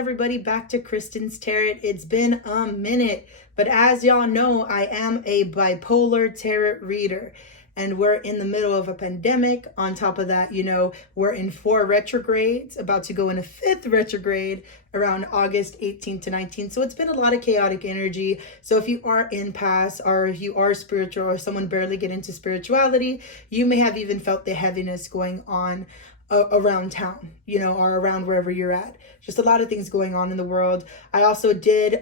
everybody back to Kristen's Tarot. It's been a minute, but as y'all know, I am a bipolar tarot reader, and we're in the middle of a pandemic. On top of that, we're in 4 retrogrades, about to go in a 5th retrograde around August 18th to 19th. So it's been a lot of chaotic energy. So if you are impasse, or if you are spiritual, or someone barely get into spirituality, you may have even felt the heaviness going on around town, or around wherever you're at. Just a lot of things going on in the world. I also did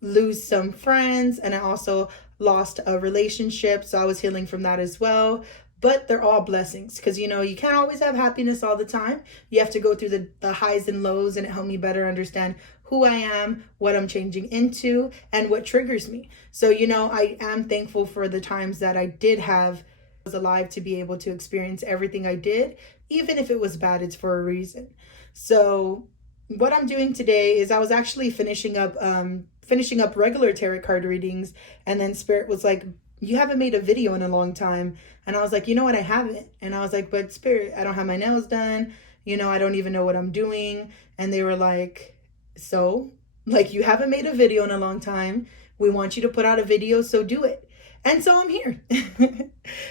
lose some friends, and I also lost a relationship, so I was healing from that as well. But they're all blessings, because you can't always have happiness all the time. You have to go through the highs and lows, and it helped me better understand who I am, what I'm changing into, and what triggers me. So I am thankful for the times that I did have was alive to be able to experience everything I did. Even if it was bad, it's for a reason. So what I'm doing today is I was actually finishing up regular tarot card readings, and then Spirit was like, you haven't made a video in a long time. And I was like, you know what, I haven't. And I was like, but Spirit, I don't have my nails done, I don't even know what I'm doing. And they were like, so, like, you haven't made a video in a long time, we want you to put out a video, so do it. And so I'm here.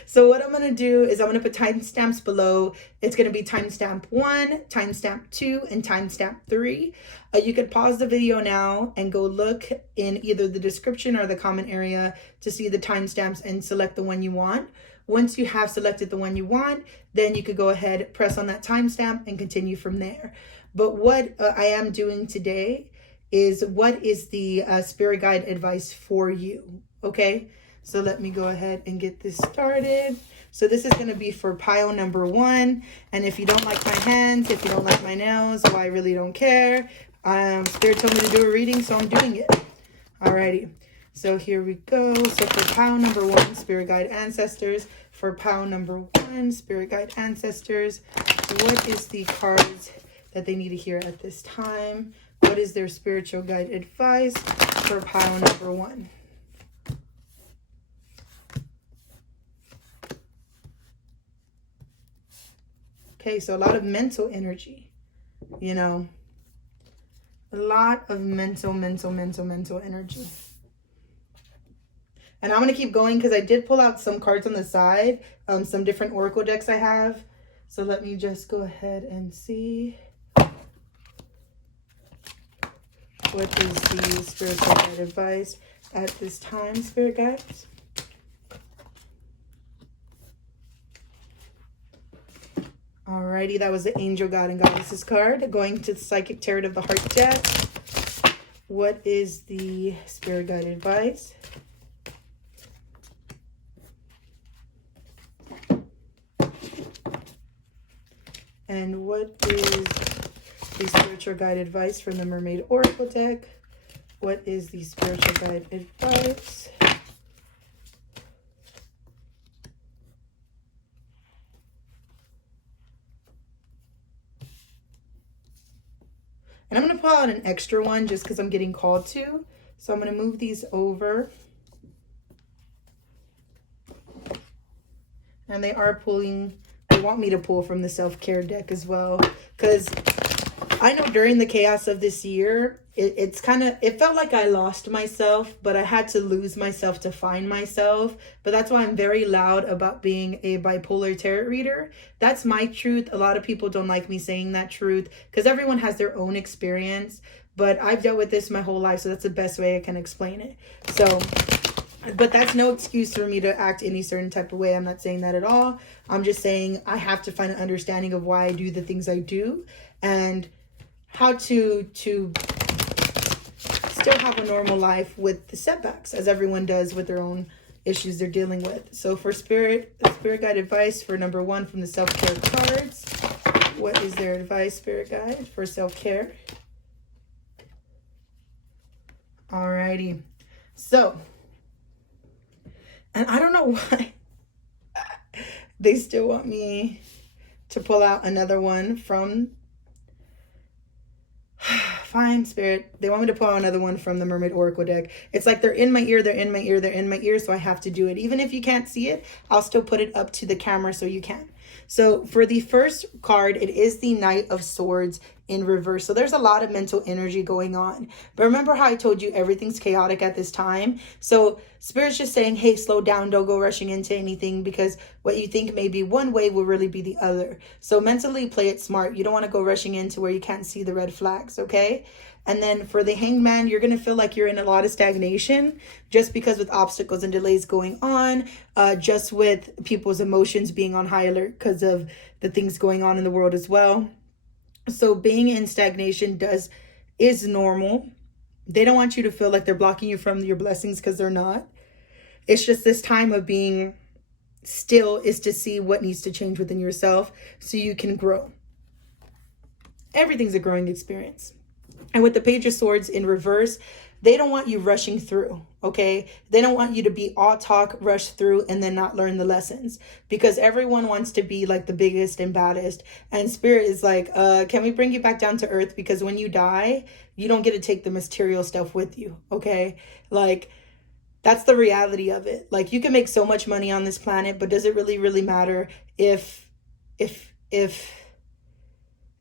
So what I'm going to do is I'm going to put timestamps below. It's going to be timestamp 1, timestamp 2, and timestamp 3. You could pause the video now and go look in either the description or the comment area to see the timestamps and select the one you want. Once you have selected the one you want, then you could go ahead, press on that timestamp, and continue from there. But what I am doing today is what is the spirit guide advice for you, okay? So let me go ahead and get this started. So this is going to be for pile number 1. And if you don't like my hands, if you don't like my nails, well, I really don't care. Spirit told me to do a reading, so I'm doing it. Alrighty. So here we go. So for pile number 1, Spirit Guide Ancestors. For pile number 1, Spirit Guide Ancestors. What is the cards that they need to hear at this time? What is their spiritual guide advice for pile number 1? Okay, so a lot of mental energy, a lot of mental energy. And I'm going to keep going because I did pull out some cards on the side, some different oracle decks I have. So let me just go ahead and see. What is the spiritual guide advice at this time, Spirit Guides? Alrighty, that was the Angel, God, and Goddesses card. Going to the Psychic Tarot of the Heart deck. What is the Spirit Guide advice? And what is the Spiritual Guide advice from the Mermaid Oracle deck? What is the Spiritual Guide advice? And I'm going to pull out an extra one just because I'm getting called to. So I'm going to move these over. And they want me to pull from the self-care deck as well. Because I know during the chaos of this year, it felt like I lost myself, but I had to lose myself to find myself. But that's why I'm very loud about being a bipolar tarot reader. That's my truth. A lot of people don't like me saying that truth because everyone has their own experience. But I've dealt with this my whole life, so that's the best way I can explain it. So, but that's no excuse for me to act any certain type of way. I'm not saying that at all. I'm just saying I have to find an understanding of why I do the things I do and how to still have a normal life with the setbacks, as everyone does with their own issues they're dealing with. So for Spirit Guide advice for number 1 from the self-care cards, what is their advice, Spirit Guide, for self-care? Alrighty. So, and I don't know why they still want me to pull out another one from fine, Spirit. They want me to pull out another one from the Mermaid Oracle deck. It's like they're in my ear, so I have to do it. Even if you can't see it, I'll still put it up to the camera so you can. So for the first card, it is the Knight of Swords in reverse. So there's a lot of mental energy going on. But remember how I told you everything's chaotic at this time? So Spirit's just saying, hey, slow down. Don't go rushing into anything, because what you think may be one way will really be the other. So mentally play it smart. You don't want to go rushing into where you can't see the red flags, okay? And then for the Hanged Man, you're going to feel like you're in a lot of stagnation just because with obstacles and delays going on, just with people's emotions being on high alert because of the things going on in the world as well. So being in stagnation is normal. They don't want you to feel like they're blocking you from your blessings, because they're not. It's just this time of being still is to see what needs to change within yourself so you can grow. Everything's a growing experience. And with the Page of Swords in reverse, they don't want you rushing through, okay? They don't want you to be all talk, rush through, and then not learn the lessons, because everyone wants to be like the biggest and baddest. And Spirit is like, can we bring you back down to earth? Because when you die, you don't get to take the material stuff with you, okay? Like, that's the reality of it. Like, you can make so much money on this planet, but does it really, really matter if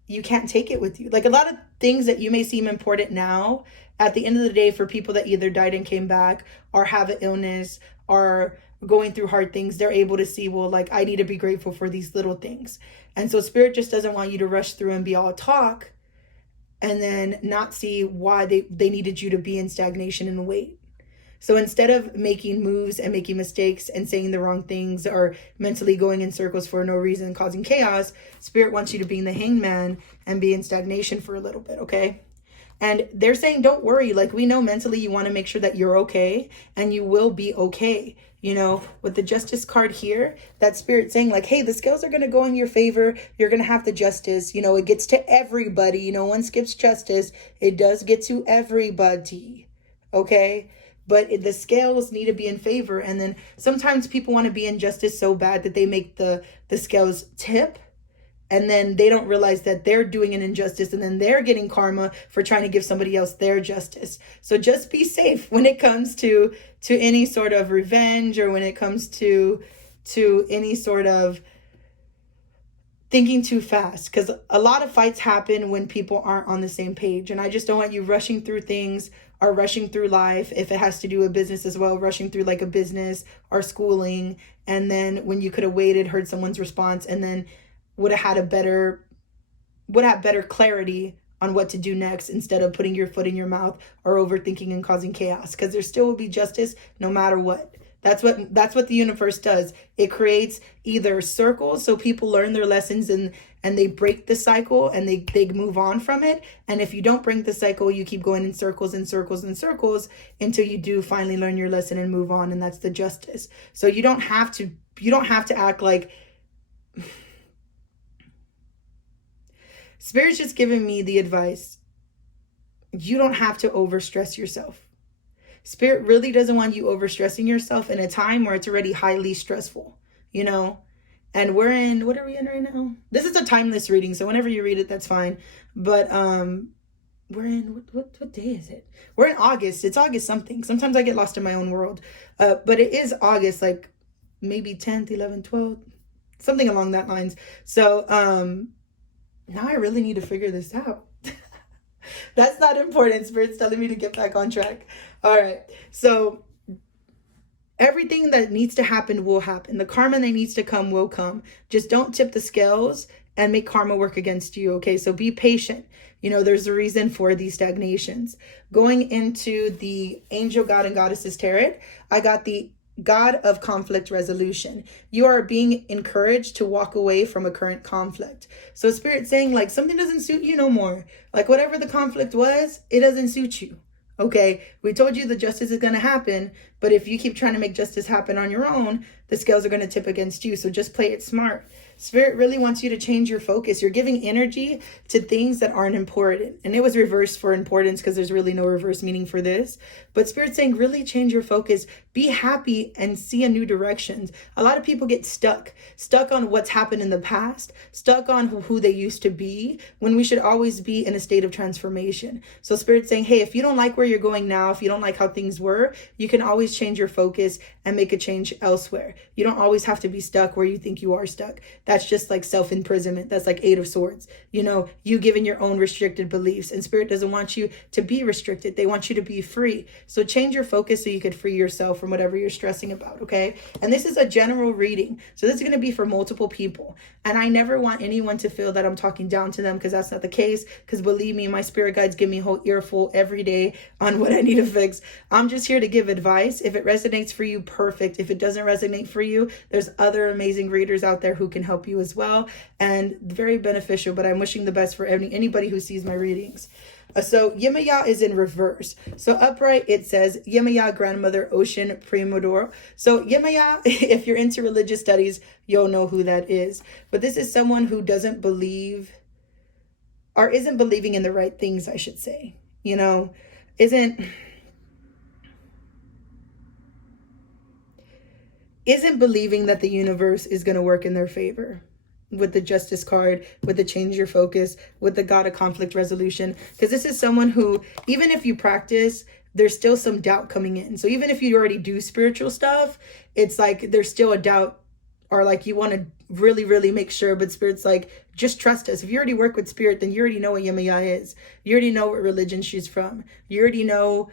you can't take it with you? Like, a lot of things that you may seem important now, at the end of the day, for people that either died and came back, or have an illness, or going through hard things, they're able to see, well, like, I need to be grateful for these little things. And so Spirit just doesn't want you to rush through and be all talk and then not see why they needed you to be in stagnation and wait. So instead of making moves and making mistakes and saying the wrong things, or mentally going in circles for no reason, causing chaos, Spirit wants you to be in the Hanged Man and be in stagnation for a little bit, okay? And they're saying, don't worry. Like, we know mentally you want to make sure that you're okay, and you will be okay. You know, with the Justice card here, that Spirit saying like, hey, the scales are going to go in your favor. You're going to have the justice. You know, it gets to everybody. No one skips justice. It does get to everybody, okay? But the scales need to be in favor. And then sometimes people want to be in justice so bad that they make the scales tip. And then they don't realize that they're doing an injustice, and then they're getting karma for trying to give somebody else their justice. So just be safe when it comes to any sort of revenge, or when it comes to any sort of thinking too fast, because a lot of fights happen when people aren't on the same page. And I just don't want you rushing through things, or rushing through life, if it has to do with business as well, rushing through like a business or schooling, and then when you could have waited, heard someone's response, and then would have better clarity on what to do next, instead of putting your foot in your mouth or overthinking and causing chaos, because there still will be justice no matter what. That's what the universe does. It creates either circles so people learn their lessons and they break the cycle and they move on from it. And if you don't break the cycle, you keep going in circles and circles and circles until you do finally learn your lesson and move on. And that's the justice. So you don't have to act like Spirit's just giving me the advice. You don't have to overstress yourself. Spirit really doesn't want you overstressing yourself in a time where it's already highly stressful, you know? And what are we in right now? This is a timeless reading, so whenever you read it, that's fine. But we're in, what day is it? We're in August. It's August something. Sometimes I get lost in my own world. But it is August, like maybe 10th, 11th, 12th, something along that lines. So now I really need to figure this out. That's not important. Spirit's telling me to get back on track. All right. So everything that needs to happen will happen. The karma that needs to come will come. Just don't tip the scales and make karma work against you. Okay. So be patient. You know, there's a reason for these stagnations. Going into the Angel, God, and Goddesses Tarot, I got the God of Conflict Resolution. You are being encouraged to walk away from a current conflict. So Spirit's saying like something doesn't suit you no more. Like whatever the conflict was, it doesn't suit you. Okay, we told you the justice is going to happen, but if you keep trying to make justice happen on your own, the scales are going to tip against you. So just play it smart. Spirit really wants you to change your focus. You're giving energy to things that aren't important. And it was reversed for importance because there's really no reverse meaning for this. But Spirit's saying really change your focus. Be happy and see a new direction. A lot of people get stuck on what's happened in the past, stuck on who they used to be, when we should always be in a state of transformation. So Spirit's saying, hey, if you don't like where you're going now, if you don't like how things were, you can always always change your focus and make a change elsewhere. You don't always have to be stuck where you think you are stuck. That's just like self-imprisonment. That's like Eight of Swords. You know, you given your own restricted beliefs, and Spirit doesn't want you to be restricted. They want you to be free. So change your focus so you could free yourself from whatever you're stressing about, okay? And this is a general reading. So this is going to be for multiple people. And I never want anyone to feel that I'm talking down to them, because that's not the case. Because believe me, my spirit guides give me a whole earful every day on what I need to fix. I'm just here to give advice. If it resonates for you, perfect. If it doesn't resonate for you, there's other amazing readers out there who can help you as well, and very beneficial. But I'm wishing the best for anybody who sees my readings. So Yemaya is in reverse. So upright, it says Yemaya, grandmother, ocean, primodoro. So Yemaya, if you're into religious studies, you'll know who that is. But this is someone who doesn't believe, or isn't believing in the right things, I should say. You know, isn't believing that the universe is going to work in their favor. With the Justice card, with the change your focus, with the God of conflict resolution. Because this is someone who, even if you practice, there's still some doubt coming in. So even if you already do spiritual stuff, it's like there's still a doubt, or like you want to really, really make sure. But Spirit's like, just trust us. If you already work with Spirit, then you already know what Yemaya is. You already know what religion she's from. You already know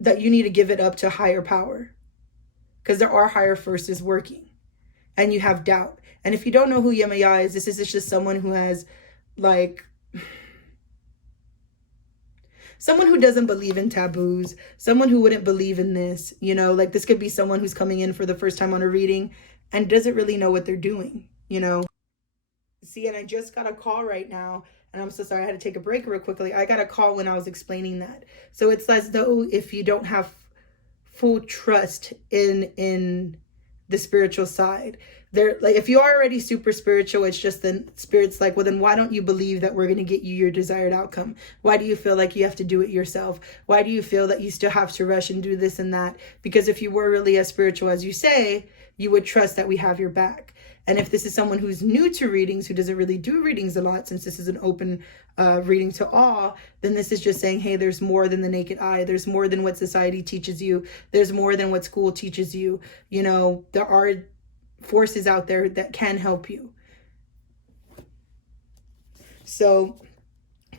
that you need to give it up to higher power. Because there are higher forces working, and you have doubt. And if you don't know who Yemaya is, this is just someone who has, like, someone who doesn't believe in taboos, someone who wouldn't believe in this, you know, like this could be someone who's coming in for the first time on a reading and doesn't really know what they're doing, you know. See, and I just got a call right now, and I'm so sorry, I had to take a break real quickly. I got a call when I was explaining that. So it's as though if you don't have full trust in the spiritual side, they're like, if you are already super spiritual, it's just then Spirit's like, well, then why don't you believe that we're going to get you your desired outcome? Why do you feel like you have to do it yourself? Why do you feel that you still have to rush and do this and that? Because if you were really as spiritual as you say, you would trust that we have your back. And if this is someone who's new to readings, who doesn't really do readings a lot, since this is an open reading to all, then this is just saying, hey, there's more than the naked eye. There's more than what society teaches you. There's more than what school teaches you. You know, there are forces out there that can help you. So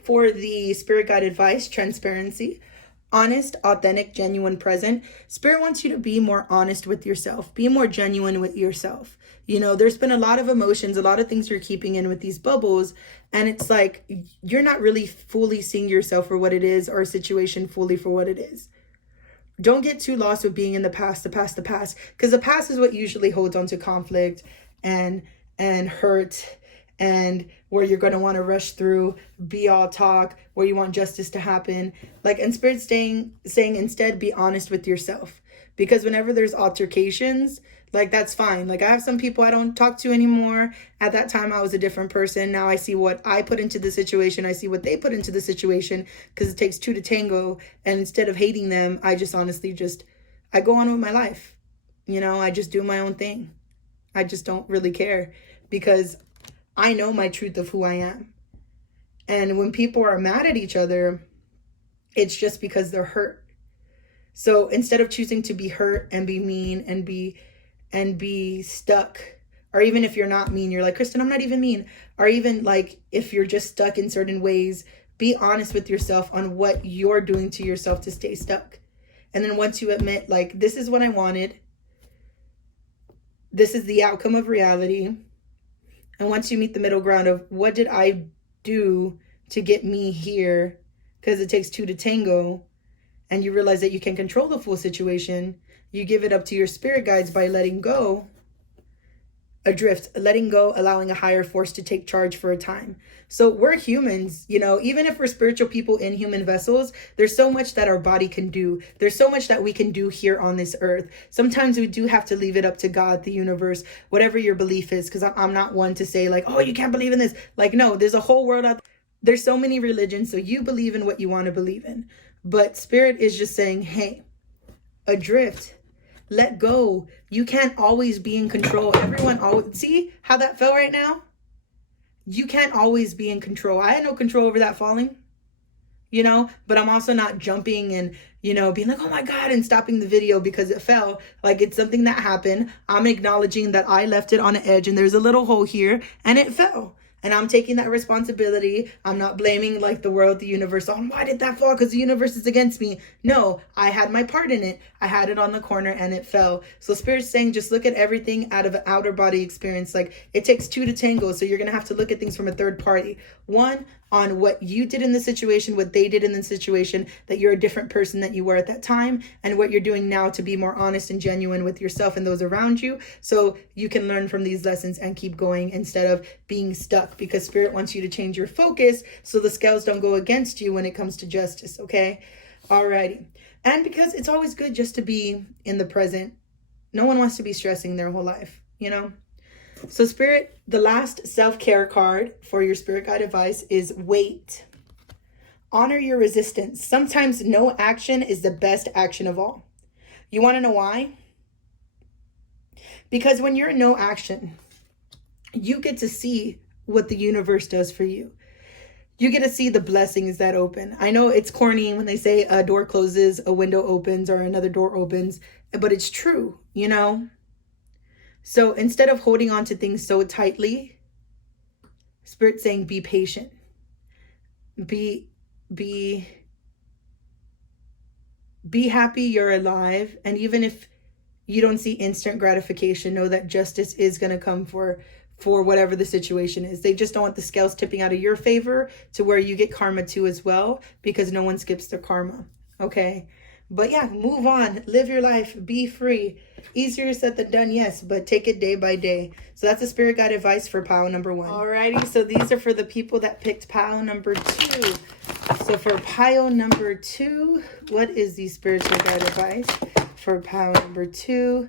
for the spirit guide advice, transparency, honest, authentic, genuine, present. Spirit wants you to be more honest with yourself. Be more genuine with yourself. You know, there's been a lot of emotions, a lot of things you're keeping in with these bubbles. And it's like, you're not really fully seeing yourself for what it is, or a situation fully for what it is. Don't get too lost with being in the past. Because the past is what usually holds on to conflict and hurt, and where you're going to want to rush through, be all talk, where you want justice to happen. Like, and Spirit saying instead, be honest with yourself. Because whenever there's altercations, like, that's fine. Like, I have some people I don't talk to anymore. At that time, I was a different person. Now I see what I put into the situation. I see what they put into the situation, because it takes two to tango. And instead of hating them, I just honestly I go on with my life. You know, I just do my own thing. I just don't really care, because I know my truth of who I am. And when people are mad at each other, it's just because they're hurt. So instead of choosing to be hurt and be mean and be stuck, or even if you're not mean, you're like, Kristen, I'm not even mean. Or even like, if you're just stuck in certain ways, be honest with yourself on what you're doing to yourself to stay stuck. And then once you admit, like, this is what I wanted, this is the outcome of reality. And once you meet the middle ground of what did I do to get me here, because it takes two to tango, and you realize that you can control the full situation, you give it up to your spirit guides by letting go, adrift, letting go, allowing a higher force to take charge for a time. So we're humans, you know, even if we're spiritual people in human vessels, there's so much that our body can do. There's so much that we can do here on this earth. Sometimes we do have to leave it up to God, the universe, whatever your belief is, because I'm not one to say like, oh, you can't believe in this. Like, no, there's a whole world out there. There's so many religions, so you believe in what you want to believe in. But Spirit is just saying, hey, adrift, let go. You can't always be in control. Everyone always, see how that felt right now? You can't always be in control. I had no control over that falling. you know, but I'm also not jumping and, you know, being like, oh my God, and stopping the video because it fell. Like, it's something that happened. I'm acknowledging that I left it on an edge and there's a little hole here and it fell. And I'm taking that responsibility. I'm not blaming like the world, the universe on why did that fall because the universe is against me. No, I had my part in it. I had it on the corner and it fell. So Spirit's saying just look at everything out of an outer body experience. Like, it takes two to tango. So you're going to have to look at things from a third party. One, on what you did in the situation, what they did in the situation, that you're a different person that you were at that time, and what you're doing now to be more honest and genuine with yourself and those around you, so you can learn from these lessons and keep going instead of being stuck, because Spirit wants you to change your focus so the scales don't go against you when it comes to justice, okay? Alrighty. And because it's always good just to be in the present. No one wants to be stressing their whole life, you know? So Spirit, the last self-care card for your Spirit guide advice is wait. Honor your resistance. Sometimes no action is the best action of all. You want to know why? Because when you're in no action, you get to see what the universe does for you. You get to see the blessings that open. I know it's corny when they say a door closes, a window opens, or another door opens, but it's true, you know? So instead of holding on to things so tightly, Spirit's saying be patient. Be happy you're alive. And even if you don't see instant gratification, know that justice is going to come for whatever the situation is. They just don't want the scales tipping out of your favor to where you get karma too as well, because no one skips their karma. Okay. But yeah, move on, live your life, be free. Easier said than done, yes, but take it day by day. So that's the Spirit guide advice for pile number 1. Alrighty, so these are for the people that picked pile number 2. So for pile number 2, what is the spiritual guide advice for pile number 2?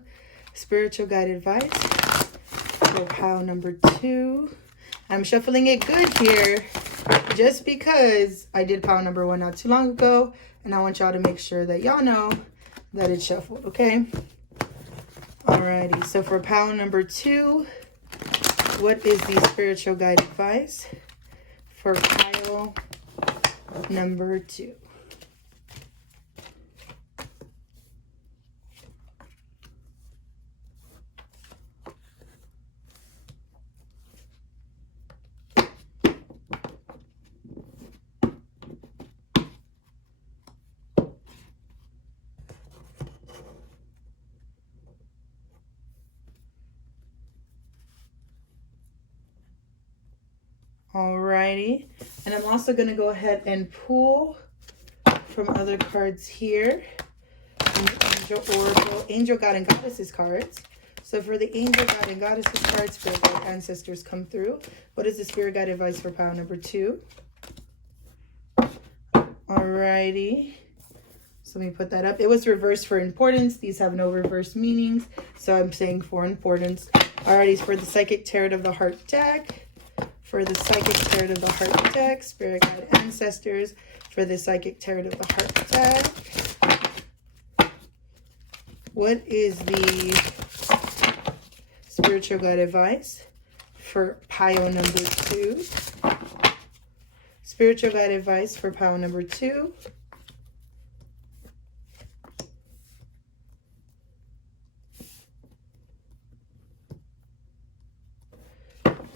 Spiritual guide advice for pile number 2. I'm shuffling it good here just because I did pile number 1 not too long ago. And I want y'all to make sure that y'all know that it's shuffled, okay? Alrighty, so for pile number 2, what is the spiritual guide advice for pile number 2? Alrighty, and I'm also going to go ahead and pull from other cards here, Angel Oracle, Angel God and Goddesses cards. So for the Angel God and Goddesses cards, Spirit Guide Ancestors come through. What is the Spirit Guide advice for pile number 2? Alrighty, so let me put that up. It was reversed for importance. These have no reverse meanings, so I'm saying for importance. Alrighty, for the Psychic Tarot of the Heart deck. For the Psychic Tarot of the Heart deck, Spirit Guide Ancestors. For the Psychic Tarot of the Heart deck, what is the spiritual guide advice for pile number 2? Spiritual guide advice for pile number 2.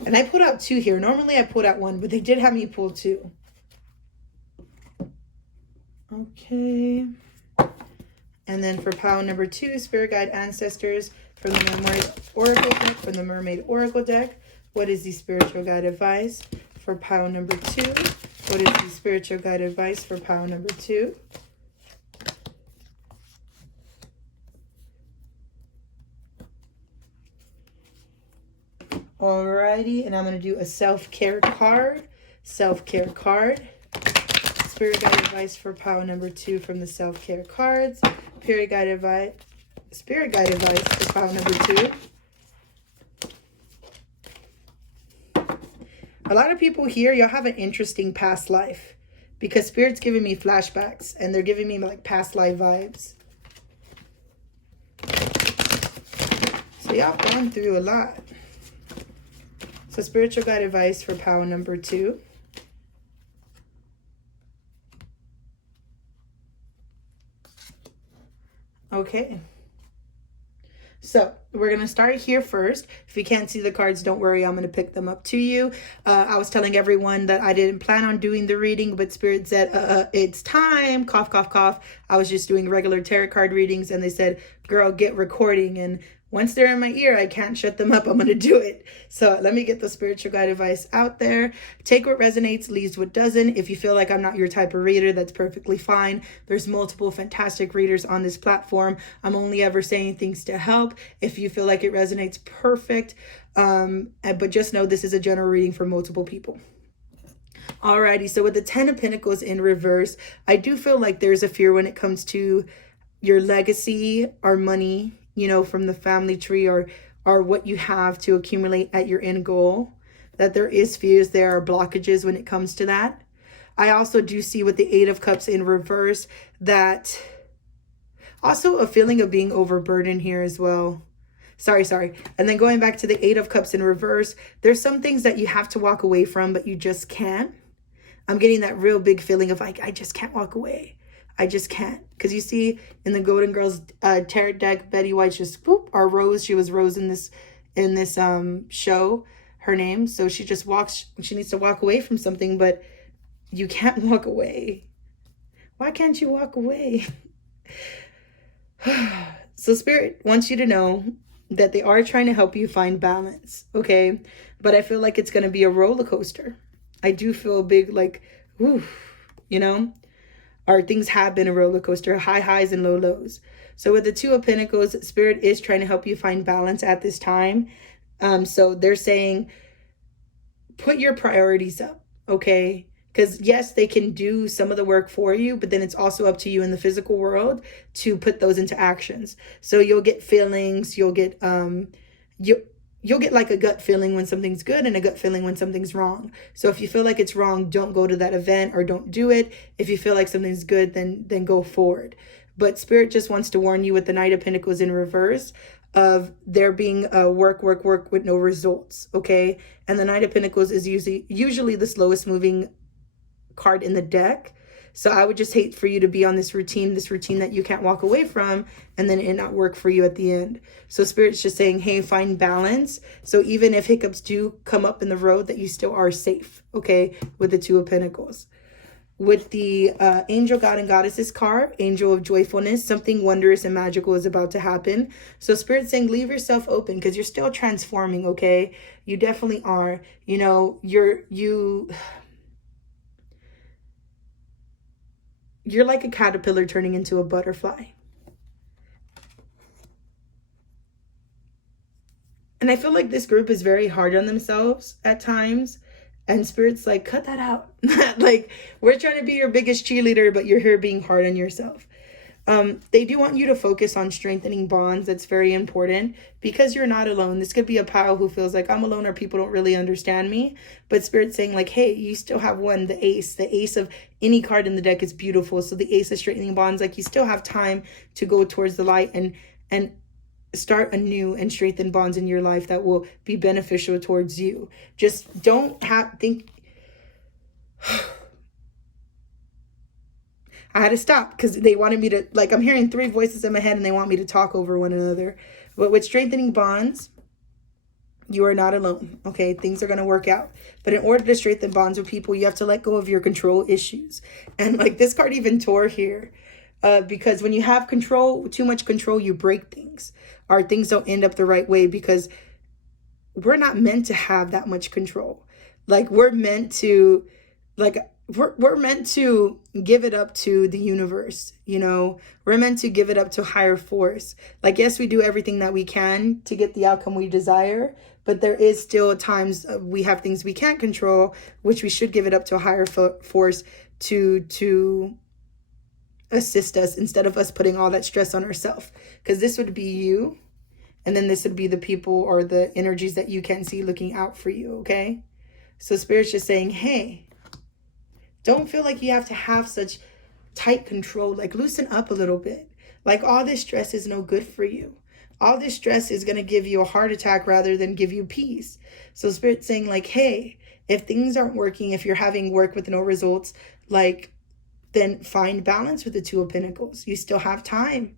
And I pulled out 2 here. Normally I pulled out 1, but they did have me pull 2. Okay. And then for pile number 2, Spirit Guide Ancestors from the Mermaid Oracle deck, from the Mermaid Oracle deck. What is the spiritual guide advice for pile number 2? What is the spiritual guide advice for pile number 2? Alrighty, and I'm going to do a self-care card. Self-care card. Spirit guide advice for pile number 2 from the self-care cards. Spirit guide advice for pile number 2. A lot of people here, y'all have an interesting past life, because Spirit's giving me flashbacks and they're giving me like past life vibes. So y'all gone through a lot. So spiritual guide advice for pile number 2. Okay. So we're going to start here first. If you can't see the cards, don't worry. I'm going to pick them up to you. I was telling everyone that I didn't plan on doing the reading, but Spirit said, it's time. Cough, cough, cough. I was just doing regular tarot card readings, and they said, girl, get recording. And once they're in my ear, I can't shut them up. I'm going to do it. So let me get the spiritual guide advice out there. Take what resonates, leaves what doesn't. If you feel like I'm not your type of reader, that's perfectly fine. There's multiple fantastic readers on this platform. I'm only ever saying things to help. If you feel like it resonates, perfect. But just know this is a general reading for multiple people. Alrighty, so with the 10 of Pentacles in reverse, I do feel like there's a fear when it comes to your legacy or money, you know, from the family tree, or what you have to accumulate at your end goal, that there is fears, there are blockages when it comes to that. I also do see with the 8 of Cups in reverse that also a feeling of being overburdened here as well. Sorry. And then going back to the 8 of Cups in reverse, there's some things that you have to walk away from, but you just can't. I'm getting that real big feeling of like, I just can't walk away. I just can't. Because you see in the Golden Girls tarot deck, Betty White just whoop, or Rose. She was Rose in this show, her name. So she just walks, she needs to walk away from something, but you can't walk away. Why can't you walk away? So Spirit wants you to know that they are trying to help you find balance, okay? But I feel like it's going to be a roller coaster. I do feel a big, like, ooh, you know? Or things have been a roller coaster, high highs and low lows. So with the 2 of Pentacles, Spirit is trying to help you find balance at this time. So they're saying, put your priorities up, okay? Because yes, they can do some of the work for you, but then it's also up to you in the physical world to put those into actions. So you'll get feelings, you'll get like a gut feeling when something's good and a gut feeling when something's wrong. So if you feel like it's wrong, don't go to that event or don't do it. If you feel like something's good, then go forward. But Spirit just wants to warn you with the Knight of Pentacles in reverse of there being a work with no results, okay? And the Knight of Pentacles is usually the slowest moving card in the deck. So I would just hate for you to be on this routine that you can't walk away from, and then it not work for you at the end. So Spirit's just saying, hey, find balance. So even if hiccups do come up in the road, that you still are safe, okay, with the 2 of Pentacles. With the Angel, God, and Goddesses card, Angel of Joyfulness, something wondrous and magical is about to happen. So Spirit's saying, leave yourself open because you're still transforming, okay? You definitely are. You know, you're like a caterpillar turning into a butterfly. And I feel like this group is very hard on themselves at times. And Spirit's like, cut that out. Like, we're trying to be your biggest cheerleader, but you're here being hard on yourself. They do want you to focus on strengthening bonds. That's very important because you're not alone. This could be a pile who feels like I'm alone or people don't really understand me. But Spirit's saying like, hey, you still have one, the ace. The ace of any card in the deck is beautiful. So the ace of strengthening bonds, like you still have time to go towards the light and start anew and strengthen bonds in your life that will be beneficial towards you. Just don't think... I had to stop because they wanted me to, like, I'm hearing 3 voices in my head and they want me to talk over one another. But with strengthening bonds, you are not alone, okay? Things are going to work out. But in order to strengthen bonds with people, you have to let go of your control issues. And, like, this card even tore here because when you have control, too much control, you break things. Or things don't end up the right way because we're not meant to have that much control. Like, we're meant to, like... We're meant to give it up to the universe, you know. We're meant to give it up to higher force. Like, yes, we do everything that we can to get the outcome we desire, but there is still times we have things we can't control, which we should give it up to a higher force to assist us instead of us putting all that stress on ourselves. Because this would be you, and then this would be the people or the energies that you can't see looking out for you, okay? So Spirit's just saying, hey, don't feel like you have to have such tight control. Like, loosen up a little bit. Like, all this stress is no good for you. All this stress is going to give you a heart attack rather than give you peace. So Spirit's saying like, hey, if things aren't working, if you're having work with no results, like, then find balance with the 2 of Pentacles. You still have time.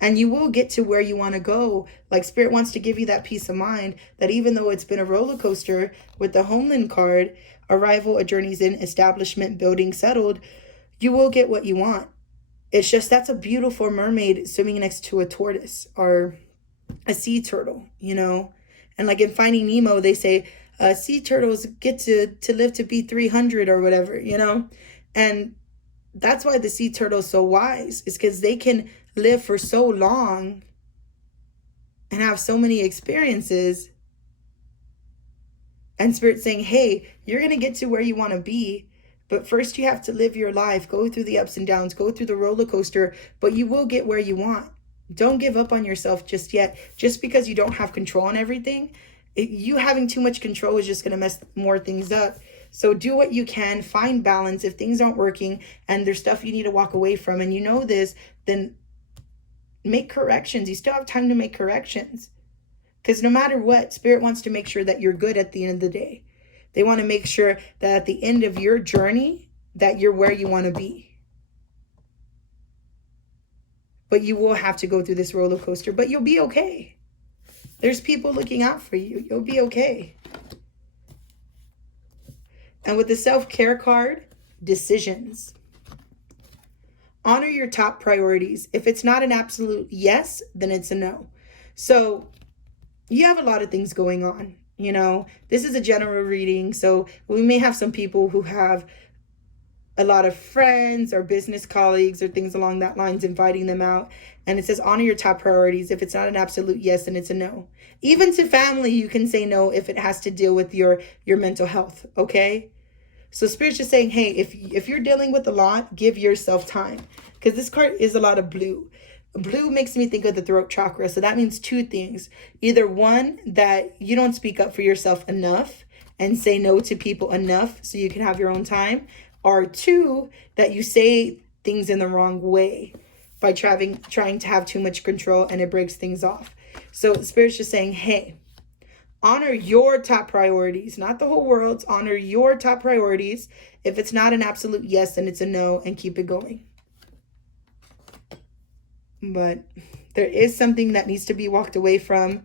And you will get to where you want to go. Like Spirit wants to give you that peace of mind that even though it's been a roller coaster with the Homeland card, arrival, a journey's in, establishment, building, settled, you will get what you want. It's just that's a beautiful mermaid swimming next to a tortoise or a sea turtle, you know? And like in Finding Nemo, they say sea turtles get to live to be 300 or whatever, you know? And that's why the sea turtle is so wise, is because they can live for so long and have so many experiences. And Spirit's saying, hey, you're going to get to where you want to be. But first you have to live your life, go through the ups and downs, go through the roller coaster, but you will get where you want. Don't give up on yourself just yet. Just because you don't have control on everything, you having too much control is just going to mess more things up. So do what you can, find balance. If things aren't working and there's stuff you need to walk away from and you know this, then make corrections. You still have time to make corrections. Because no matter what, Spirit wants to make sure that you're good at the end of the day. They want to make sure that at the end of your journey, that you're where you want to be. But you will have to go through this roller coaster, but you'll be okay. There's people looking out for you. You'll be okay. And with the self-care card, decisions. Honor your top priorities. If it's not an absolute yes, then it's a no. So you have a lot of things going on. You know, this is a general reading, so we may have some people who have a lot of friends or business colleagues or things along that lines inviting them out. And it says, honor your top priorities. If it's not an absolute yes, then it's a no. Even to family, you can say no if it has to deal with your mental health, okay? So Spirit's just saying, hey, if you're dealing with a lot, give yourself time. Because this card is a lot of blue. Blue makes me think of the throat chakra. So that means two things. Either one, that you don't speak up for yourself enough and say no to people enough so you can have your own time. Or two, that you say things in the wrong way by trying to have too much control and it breaks things off. So Spirit's just saying, hey, honor your top priorities, not the whole world's. Honor your top priorities. If it's not an absolute yes, then it's a no, and keep it going. But there is something that needs to be walked away from,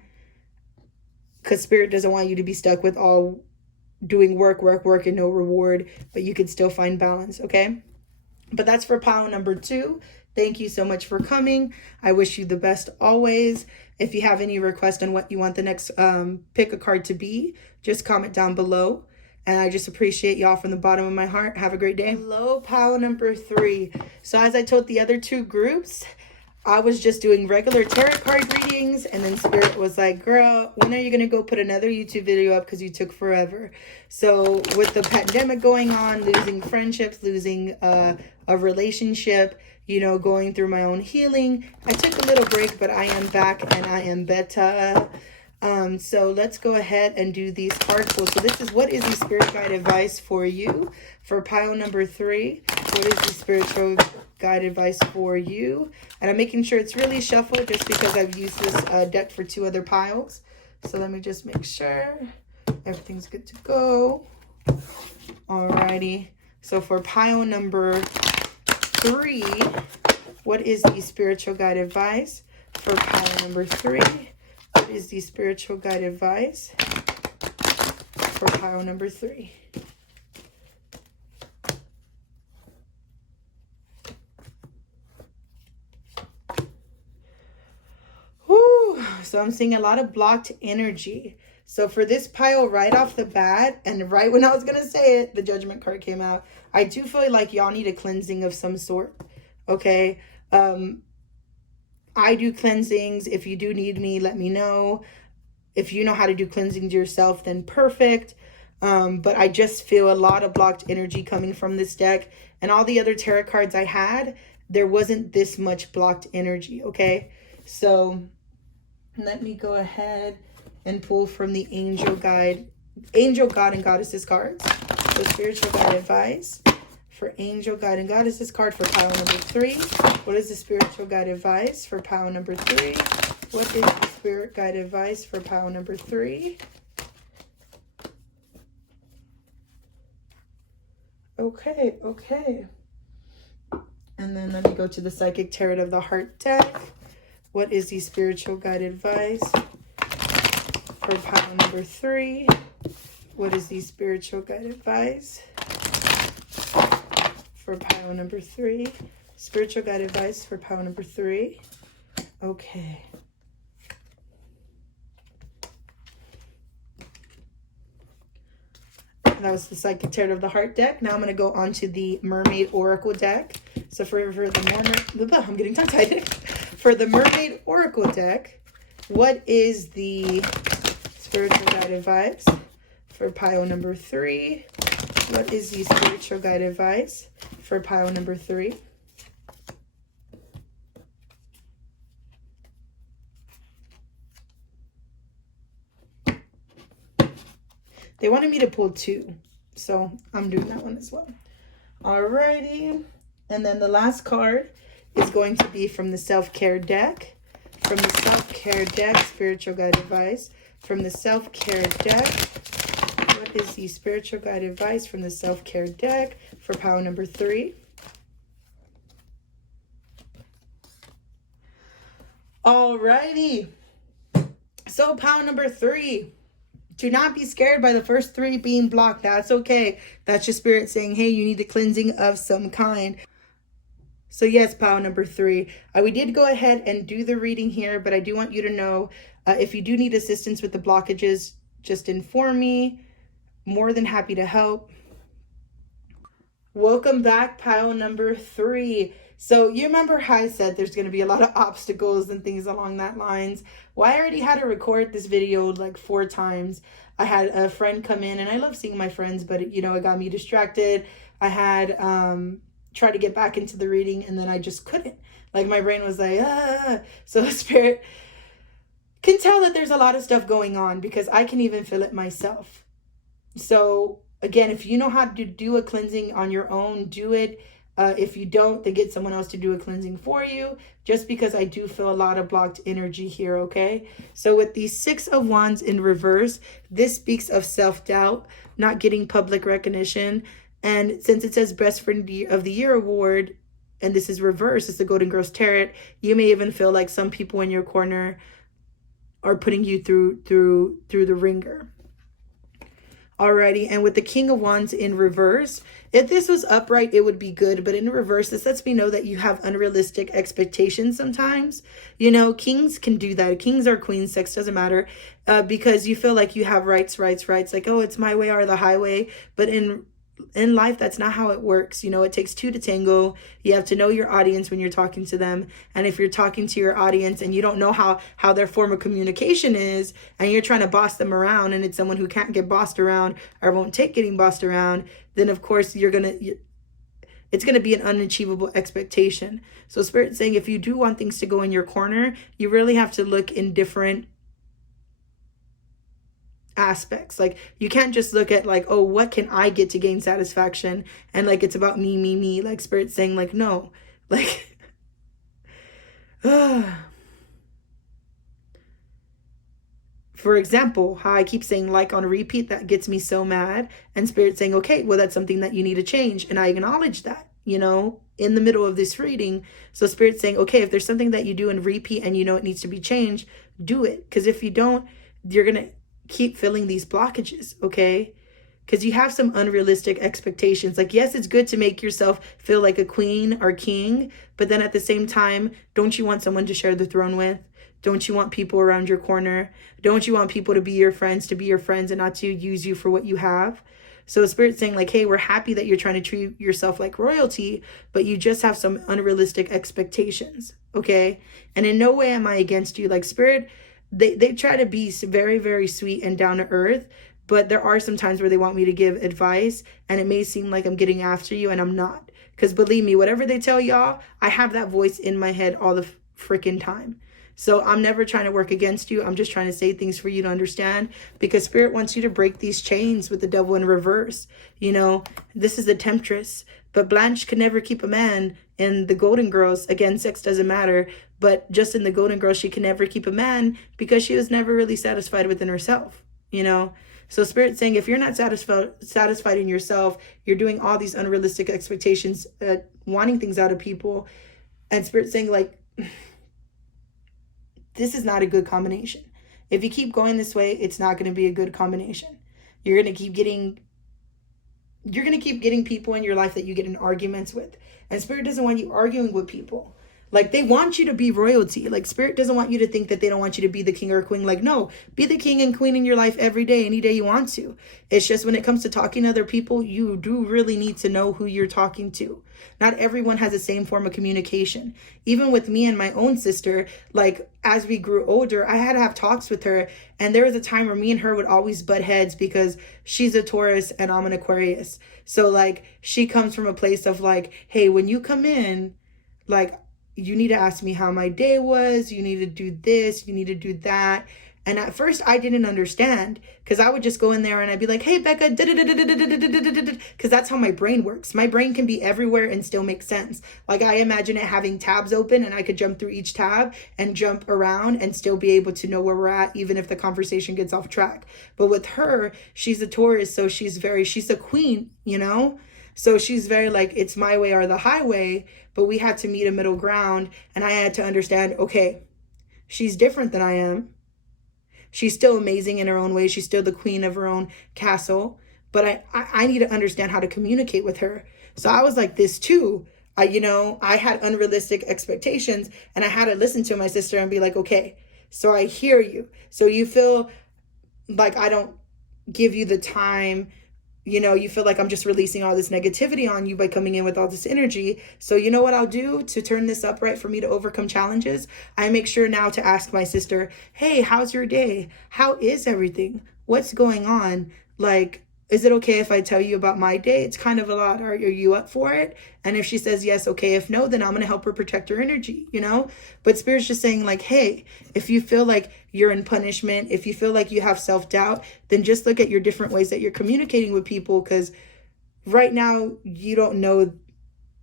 because Spirit doesn't want you to be stuck with all doing work and no reward, but you can still find balance, okay? But that's for pile number 2. Thank you so much for coming. I wish you the best always. If you have any requests on what you want the next pick a card to be, just comment down below. And I just appreciate y'all from the bottom of my heart. Have a great day. Hello, pile number 3. So as I told the other 2 groups, I was just doing regular tarot card readings, and then Spirit was like, girl, when are you going to go put another YouTube video up, because you took forever? So with the pandemic going on, losing friendships, losing a relationship, you know, going through my own healing, I took a little break, but I am back and I am better. So let's go ahead and do these card pulls. So this is, what is the Spirit guide advice for you for pile number 3? What is the spiritual guide advice for you? And I'm making sure it's really shuffled just because I've used this deck for 2 other piles. So let me just make sure everything's good to go. Alrighty. So for pile number 3, what is the spiritual guide advice for pile number 3? What is the spiritual guide advice for pile number 3? So I'm seeing a lot of blocked energy. So for this pile right off the bat, and right when I was going to say it, the Judgment card came out. I do feel like y'all need a cleansing of some sort. Okay. I do cleansings. If you do need me, let me know. If you know how to do cleansings yourself, then perfect. But I just feel a lot of blocked energy coming from this deck. And all the other tarot cards I had, there wasn't this much blocked energy. Okay. So let me go ahead and pull from the Angel God and Goddesses cards. So spiritual guide advice for Angel, God, and Goddesses card for pile number 3. What is the spiritual guide advice for pile number 3? What is the spirit guide advice for pile number 3? Okay. And then let me go to the Psychic Tarot of the Heart deck. What is the spiritual guide advice for pile number 3? What is the spiritual guide advice for pile number 3? Spiritual guide advice for pile number 3. Okay. That was the Psychic Tarot of the Heart deck. Now I'm going to go on to the Mermaid Oracle deck. So for the I'm getting tongue-tied. For the Mermaid Oracle deck, what is the spiritual guide advice for pile number 3? What is the spiritual guide advice for pile number 3? They wanted me to pull 2, so I'm doing that one as well. Alrighty. And then the last card is going to be from the Self-Care deck. From the Self-Care deck, spiritual guide advice. From the Self-Care deck, what is the spiritual guide advice from the Self-Care deck for pile number 3? Alrighty. So pile number 3. Do not be scared by the first 3 being blocked. That's okay. That's your spirit saying, hey, you need a cleansing of some kind. So yes, pile number 3. We did go ahead and do the reading here, but I do want you to know, if you do need assistance with the blockages, just inform me. More than happy to help. Welcome back, pile number 3. So you remember how I said there's going to be a lot of obstacles and things along that lines. Well, I already had to record this video like 4 times. I had a friend come in, and I love seeing my friends, but you know, it got me distracted. I had tried to get back into the reading, and then I just couldn't. Like my brain was like, ah. So Spirit can tell that there's a lot of stuff going on, because I can even feel it myself. So again, if you know how to do a cleansing on your own, do it. If you don't, then get someone else to do a cleansing for you, just because I do feel a lot of blocked energy here, okay? So with the 6 of Wands in reverse, this speaks of self-doubt, not getting public recognition. And since it says Best Friend of the Year award, and this is reverse, it's the Golden Girls Tarot, you may even feel like some people in your corner are putting you through the ringer. Alrighty, and with the King of Wands in reverse, if this was upright, it would be good, but in reverse, this lets me know that you have unrealistic expectations sometimes. You know, kings can do that. Kings or queens, sex doesn't matter, because you feel like you have rights, like, oh, it's my way or the highway. But in life, that's not how it works. You know, it takes 2 to tango. You have to know your audience when you're talking to them. And if you're talking to your audience and you don't know how their form of communication is, and you're trying to boss them around, and it's someone who can't get bossed around or won't take getting bossed around, then of course it's going to be an unachievable expectation. So Spirit's saying, if you do want things to go in your corner, you really have to look in different aspects. Like, you can't just look at like, oh, what can I get to gain satisfaction, and like it's about me. Like Spirit's saying, like, no, like for example, how I keep saying like on repeat, that gets me so mad, and Spirit's saying, okay, well, that's something that you need to change, and I acknowledge that, you know, in the middle of this reading. So Spirit's saying, okay, if there's something that you do in repeat and you know it needs to be changed, do it, because if you don't, you're gonna keep filling these blockages, okay? Because you have some unrealistic expectations. Like, yes, it's good to make yourself feel like a queen or king, but then at the same time, don't you want someone to share the throne with? Don't you want people around your corner? Don't you want people to be your friends and not to use you for what you have? So Spirit's saying, like, hey, we're happy that you're trying to treat yourself like royalty, but you just have some unrealistic expectations, okay? And in no way am I against you. Like, Spirit, they try to be very, very sweet and down to earth, but there are some times where they want me to give advice, and it may seem like I'm getting after you, and I'm not. Because believe me, whatever they tell y'all, I have that voice in my head all the freaking time. So I'm never trying to work against you. I'm just trying to say things for you to understand, because Spirit wants you to break these chains with the devil in reverse. You know, this is the Temptress, but Blanche could never keep a man. In the Golden Girls, again, sex doesn't matter, but just in the Golden Girls, she can never keep a man because she was never really satisfied within herself, you know? So Spirit's saying, if you're not satisfied in yourself, you're doing all these unrealistic expectations, wanting things out of people. And Spirit's saying, like, this is not a good combination. If you keep going this way, it's not going to be a good combination. You're going to keep getting people in your life that you get in arguments with. And Spirit doesn't want you arguing with people. Like, they want you to be royalty. Like, Spirit doesn't want you to think that they don't want you to be the king or queen. Like, no, be the king and queen in your life every day, any day you want to. It's just when it comes to talking to other people, you do really need to know who you're talking to. Not everyone has the same form of communication. Even with me and my own sister, like, as we grew older, I had to have talks with her. And there was a time where me and her would always butt heads because she's a Taurus and I'm an Aquarius. So, like, she comes from a place of like, hey, when you come in, like, you need to ask me how my day was. You need to do this. You need to do that. And at first I didn't understand because I would just go in there and I'd be like, hey, Becca, because that's how my brain works. My brain can be everywhere and still make sense. Like, I imagine it having tabs open and I could jump through each tab and jump around and still be able to know where we're at, even if the conversation gets off track. But with her, she's a Taurus. So she's a queen, you know? So she's very like, it's my way or the highway, but we had to meet a middle ground. And I had to understand, okay, she's different than I am. She's still amazing in her own way. She's still the queen of her own castle. But I need to understand how to communicate with her. So I was like this too. I had unrealistic expectations and I had to listen to my sister and be like, okay, so I hear you. So you feel like I don't give you the time. You feel like I'm just releasing all this negativity on you by coming in with all this energy. So you know what I'll do to turn this upright for me to overcome challenges? I make sure now to ask my sister, hey, how's your day? How is everything? What's going on? Like, is it okay if I tell you about my day? It's kind of a lot. Are you up for it? And if she says yes, okay. If no, then I'm going to help her protect her energy, But Spirit's just saying like, hey, if you feel like you're in punishment, if you feel like you have self-doubt, then just look at your different ways that you're communicating with people. Because right now you don't know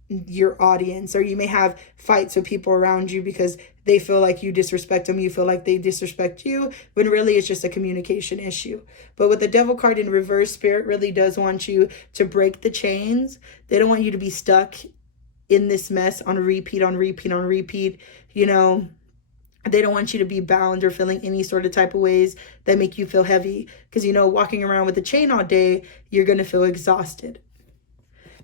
your audience, or you may have fights with people around you because they feel like you disrespect them, you feel like they disrespect you, when really it's just a communication issue. But with the Devil card in reverse, Spirit really does want you to break the chains. They don't want you to be stuck in this mess on repeat. They don't want you to be bound or feeling any sort of type of ways that make you feel heavy, because walking around with a chain all day, you're going to feel exhausted.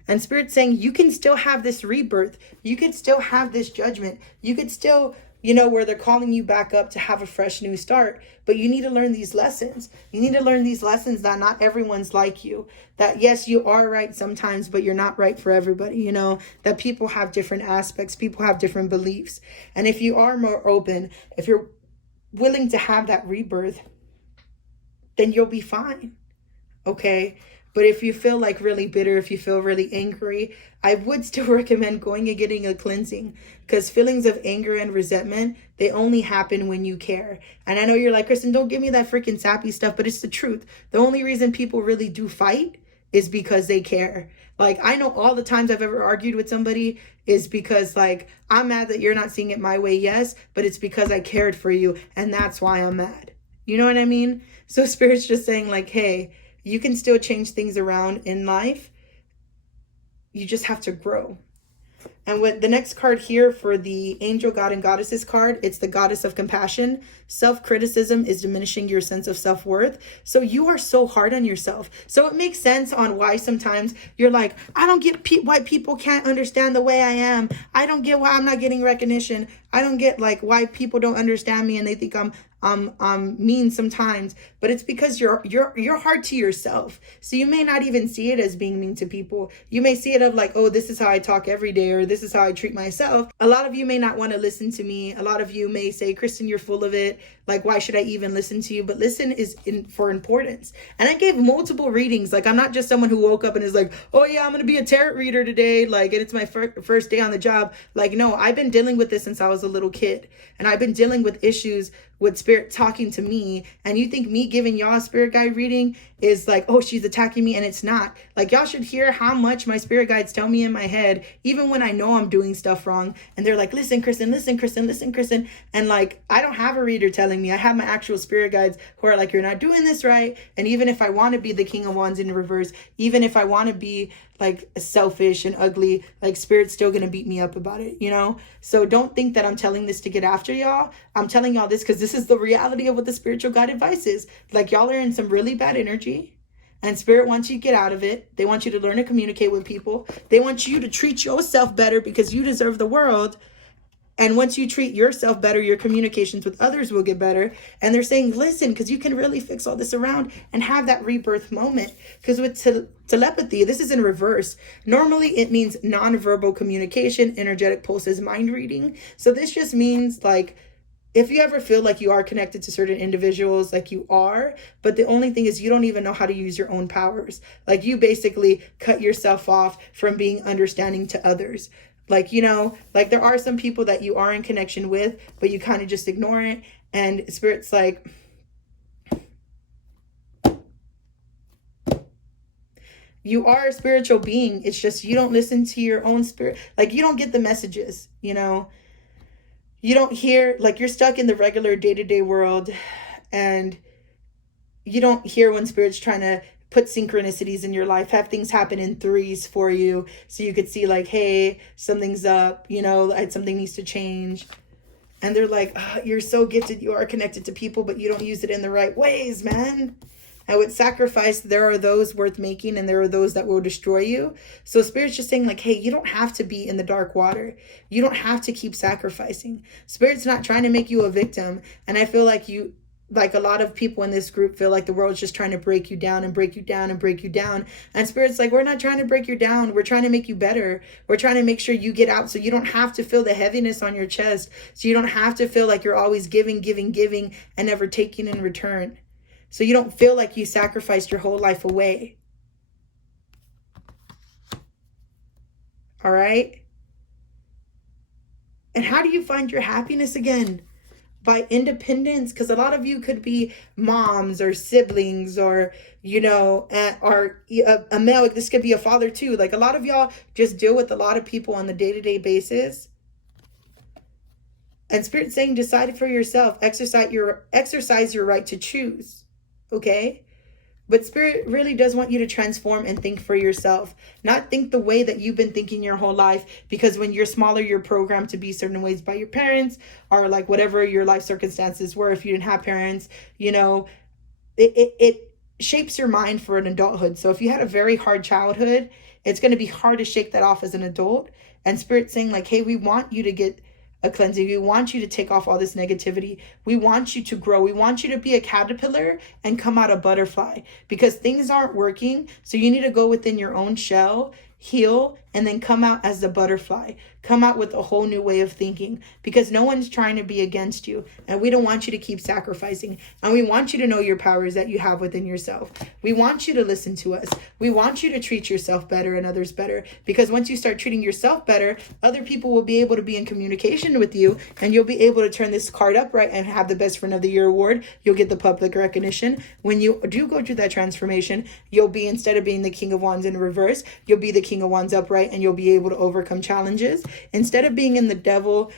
And Spirit's saying you can still have this rebirth. You could still have this judgment. You could still, where they're calling you back up to have a fresh new start. But you need to learn these lessons. You need to learn these lessons that not everyone's like you. That yes, you are right sometimes, but you're not right for everybody. That people have different aspects. People have different beliefs. And if you are more open, if you're willing to have that rebirth, then you'll be fine. Okay? But if you feel like really bitter, if you feel really angry, I would still recommend going and getting a cleansing, because feelings of anger and resentment, they only happen when you care. And I know you're like, Kristen, don't give me that freaking sappy stuff, but it's the truth. The only reason people really do fight is because they care. Like, I know all the times I've ever argued with somebody is because like, I'm mad that you're not seeing it my way. Yes, but it's because I cared for you. And that's why I'm mad. You know what I mean? So Spirit's just saying like, hey, you can still change things around in life. You just have to grow. And with the next card here for the Angel, God, and Goddesses card, it's the Goddess of Compassion. Self-criticism is diminishing your sense of self-worth. So you are so hard on yourself. So it makes sense on why sometimes you're like, I don't get why people can't understand the way I am. I don't get why I'm not getting recognition. I don't get like why people don't understand me and they think I'm mean sometimes, but it's because you're hard to yourself. So you may not even see it as being mean to people. You may see it of like, oh, this is how I talk every day, or this is how I treat myself. A lot of you may not want to listen to me. A lot of you may say, Kristen, you're full of it. Like, why should I even listen to you? But listen is for importance. And I gave multiple readings. Like, I'm not just someone who woke up and is like, oh yeah, I'm going to be a tarot reader today. Like, and it's my first day on the job. Like, no, I've been dealing with this since I was a little kid. And I've been dealing with issues with Spirit talking to me. And you think me giving y'all a spirit guide reading is like, oh, she's attacking me, and it's not. Like, y'all should hear how much my spirit guides tell me in my head, even when I know know I'm doing stuff wrong. And they're like, listen, Kristen, listen, Kristen, listen, Kristen. And like, I don't have a reader telling me. I have my actual spirit guides who are like, you're not doing this right. And even if I want to be the King of Wands in reverse, even if I want to be like selfish and ugly, like Spirit's still going to beat me up about it, you know? So don't think that I'm telling this to get after y'all. I'm telling y'all this because this is the reality of what the spiritual guide advice is. Like, y'all are in some really bad energy. And Spirit wants you to get out of it. They want you to learn to communicate with people. They want you to treat yourself better because you deserve the world. And once you treat yourself better, your communications with others will get better. And they're saying, listen, because you can really fix all this around and have that rebirth moment. Because with telepathy, this is in reverse. Normally, it means nonverbal communication, energetic pulses, mind reading. So this just means like, if you ever feel like you are connected to certain individuals, like you are, but the only thing is you don't even know how to use your own powers. Like you basically cut yourself off from being understanding to others. Like, you know, like there are some people that you are in connection with, but you kind of just ignore it. And Spirit's like, you are a spiritual being. It's just you don't listen to your own spirit. Like you don't get the messages, you know. You don't hear, like you're stuck in the regular day-to-day world and you don't hear when Spirit's trying to put synchronicities in your life, have things happen in threes for you. So you could see like, hey, something's up, you know, something needs to change. And they're like, oh, you're so gifted. You are connected to people, but you don't use it in the right ways, man. And with sacrifice, there are those worth making and there are those that will destroy you. So Spirit's just saying like, hey, you don't have to be in the dark water. You don't have to keep sacrificing. Spirit's not trying to make you a victim. And I feel like like a lot of people in this group feel like the world's just trying to break you down and break you down and break you down. And Spirit's like, we're not trying to break you down. We're trying to make you better. We're trying to make sure you get out so you don't have to feel the heaviness on your chest. So you don't have to feel like you're always giving and never taking in return. So you don't feel like you sacrificed your whole life away. All right? And how do you find your happiness again? By independence. Because a lot of you could be moms or siblings or, you know, or a male. This could be a father too. Like a lot of y'all just deal with a lot of people on the day-to-day basis. And Spirit's saying decide for yourself. Exercise your right to choose. Okay? But Spirit really does want you to transform and think for yourself. Not think the way that you've been thinking your whole life. Because when you're smaller, you're programmed to be certain ways by your parents. Or like whatever your life circumstances were. If you didn't have parents, you know, it shapes your mind for an adulthood. So if you had a very hard childhood, it's going to be hard to shake that off as an adult. And Spirit's saying like, hey, we want you to get a cleansing. We want you to take off all this negativity. We want you to grow. We want you to be a caterpillar and come out a butterfly because things aren't working. So you need to go within your own shell, heal, and then come out as the butterfly. Come out with a whole new way of thinking because no one's trying to be against you. And we don't want you to keep sacrificing. And we want you to know your powers that you have within yourself. We want you to listen to us. We want you to treat yourself better and others better because once you start treating yourself better, other people will be able to be in communication with you and you'll be able to turn this card upright and have the Best Friend of the Year award. You'll get the public recognition. When you do go through that transformation, you'll be, instead of being the King of Wands in reverse, you'll be the King of Wands upright and you'll be able to overcome challenges. Instead of being in the devil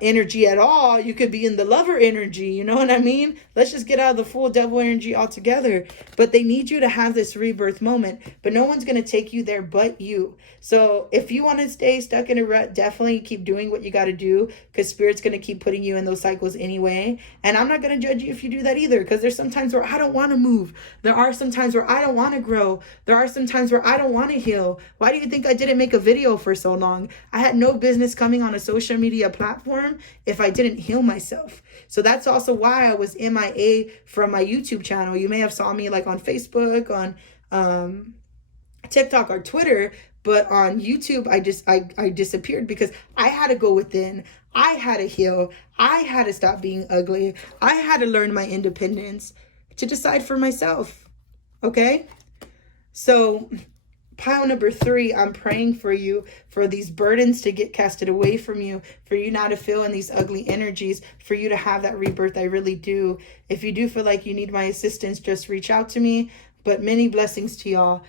energy at all, you could be in the lover energy. You know what I mean? Let's just get out of the full devil energy altogether. But they need you to have this rebirth moment. But no one's going to take you there but you. So if you want to stay stuck in a rut, definitely keep doing what you got to do because Spirit's going to keep putting you in those cycles anyway. And I'm not going to judge you if you do that either because there's some times where I don't want to move. There are some times where I don't want to grow. There are some times where I don't want to heal. Why do you think I didn't make a video for so long? I had no business coming on a social media platform if I didn't heal myself. So that's also why I was MIA from my YouTube channel. You may have saw me like on Facebook, on TikTok or Twitter, but on YouTube, I disappeared because I had to go within. I had to heal. I had to stop being ugly. I had to learn my independence to decide for myself. Okay? So pile number 3, I'm praying for you, for these burdens to get casted away from you, for you not to feel in these ugly energies, for you to have that rebirth. I really do. If you do feel like you need my assistance, just reach out to me. But many blessings to y'all.